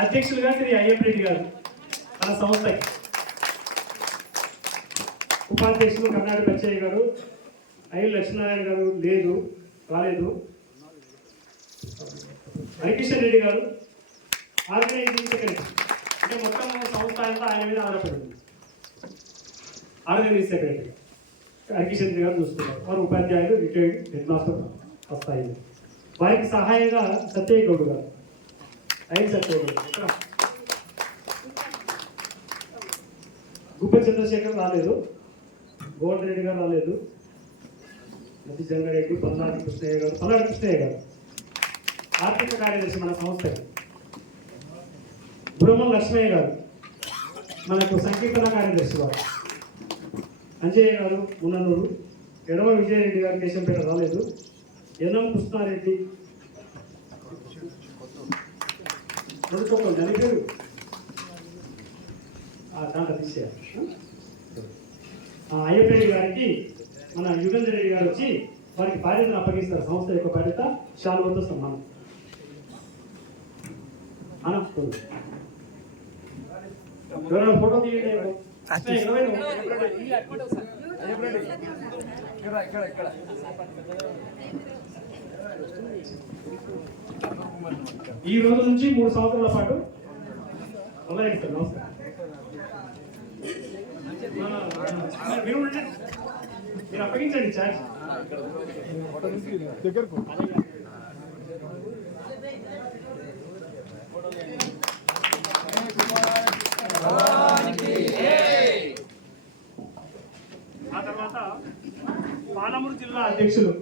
అధ్యక్షులుగా శ్రీ అయ్యప్ప రెడ్డి గారు మన సంస్థ ఉపాధ్యక్షులు కర్ణాటక పచ్చయ్య గారు ఐ లక్ష్మీనారాయణ గారు లేదు రాలేదు. హరికిషన్ రెడ్డి గారు ఆర్గనైజింగ్ సెక్రటరీ అంటే మొత్తం సంస్థ అంతా ఆయన మీద ఆధారపడింది. Organising secretary. హరికిషన్ రెడ్డి గారు చూస్తున్నారు. వారు ఉపాధ్యాయులు రిటైర్డ్ హెడ్ మాస్టర్ వస్తాయి వారికి సహాయంగా సత్యయ్య గౌడ్ గారు. ఐదు సత్యగౌడ్ గౌడ్ గుబ్బ చంద్రశేఖర్ రాలేదు. గోవర్ధన్ రెడ్డి గారు రాలేదు. మతి జంగారెడ్డి పల్లాడి కృష్ణయ్య గారు పల్లాడి కృష్ణయ్య గారు. ఆర్థిక కార్యదర్శి మన సంస్థ. బ్రహ్మ లక్ష్మయ్య గారు. మనకు సంకీర్తన కార్యదర్శి వారు. అంజయ్య గారు మున్ననూరు ఎడమ విజయరెడ్డి గారు కేశంపేట రాలేదు. ఎన్ఎం కృష్ణారెడ్డి కొడుకోవాలి దాని పేరు? ఆ, దాంట్లో తీసేయాలి. రెడ్డి గారికి మన యుగేంద్ర రెడ్డి గారు వచ్చి వారికి బాధ్యతను అప్పగిస్తారు. సంస్థ యొక్క బాధ్యత శాలువతో సమానం. ఎవరైనా ఫోటో తీయండి ఇరవై ఈ రోజు నుంచి మూడు సంవత్సరాల పాటు మొదలైంది సార్ నమస్కారం. మీరు అప్పగించండి ఛార్జ్ ఆ పాలమూరు జిల్లా అధ్యక్షులు.